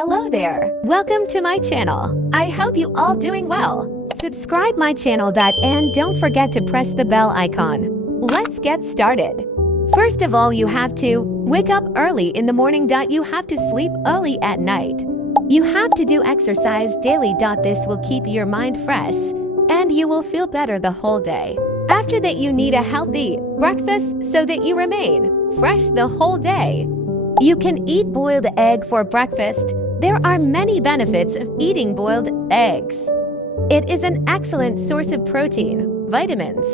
Hello there! Welcome to my channel. I hope you all doing well. Subscribe my channel and don't forget to press the bell icon. Let's get started. First of all, you have to wake up early in the morning. You have to sleep early at night. You have to do exercise daily. This will keep your mind fresh and you will feel better the whole day. After that, you need a healthy breakfast so that you remain fresh the whole day. You can eat boiled egg for breakfast. There are many benefits of eating boiled eggs. It is an excellent source of protein, vitamins,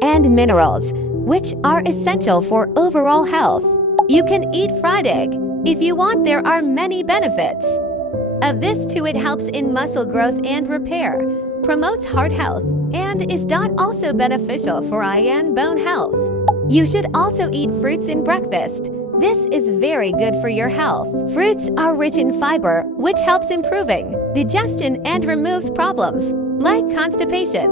and minerals, which are essential for overall health. You can eat fried egg if you want. There are many benefits of this too. It helps in muscle growth and repair, promotes heart health, and is also beneficial for eye and bone health. You should also eat fruits in breakfast. This is very good for your health. Fruits are rich in fiber, which helps improving digestion and removes problems like constipation.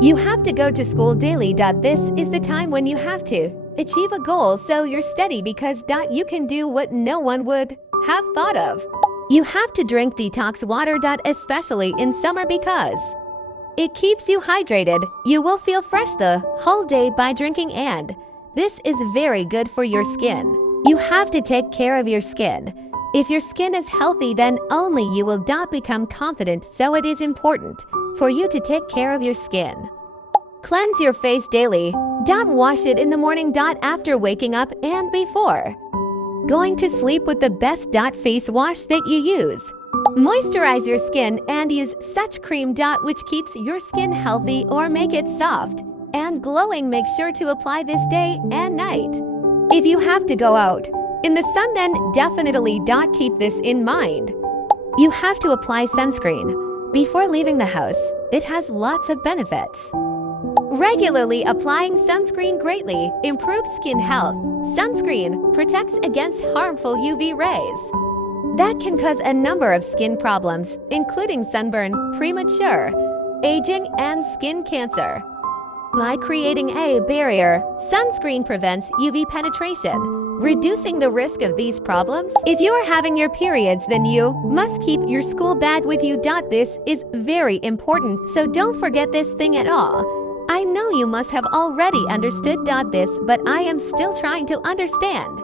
You have to go to school daily. This is the time when you have to achieve a goal, so you're steady because you can do what no one would have thought of. You have to drink detox water, especially in summer, because it keeps you hydrated. You will feel fresh the whole day by drinking, and this is very good for your skin. You have to take care of your skin. If your skin is healthy, then only you will become confident, so it is important for you to take care of your skin. Cleanse your face daily. Wash it in the morning, after waking up and before going to sleep with the best face wash that you use. Moisturize your skin and use such cream which keeps your skin healthy or make it soft and glowing. Make sure to apply this day and night. If you have to go out in the sun, then definitely keep this in mind. You have to apply sunscreen before leaving the house. It has lots of benefits. Regularly applying sunscreen greatly improves skin health. Sunscreen protects against harmful UV rays that can cause a number of skin problems, including sunburn, premature aging, and skin cancer. By creating a barrier, sunscreen prevents UV penetration, reducing the risk of these problems. If you are having your periods, then you must keep your school bag with you. This is very important, so don't forget this thing at all. I know you must have already understood this, but I am still trying to understand.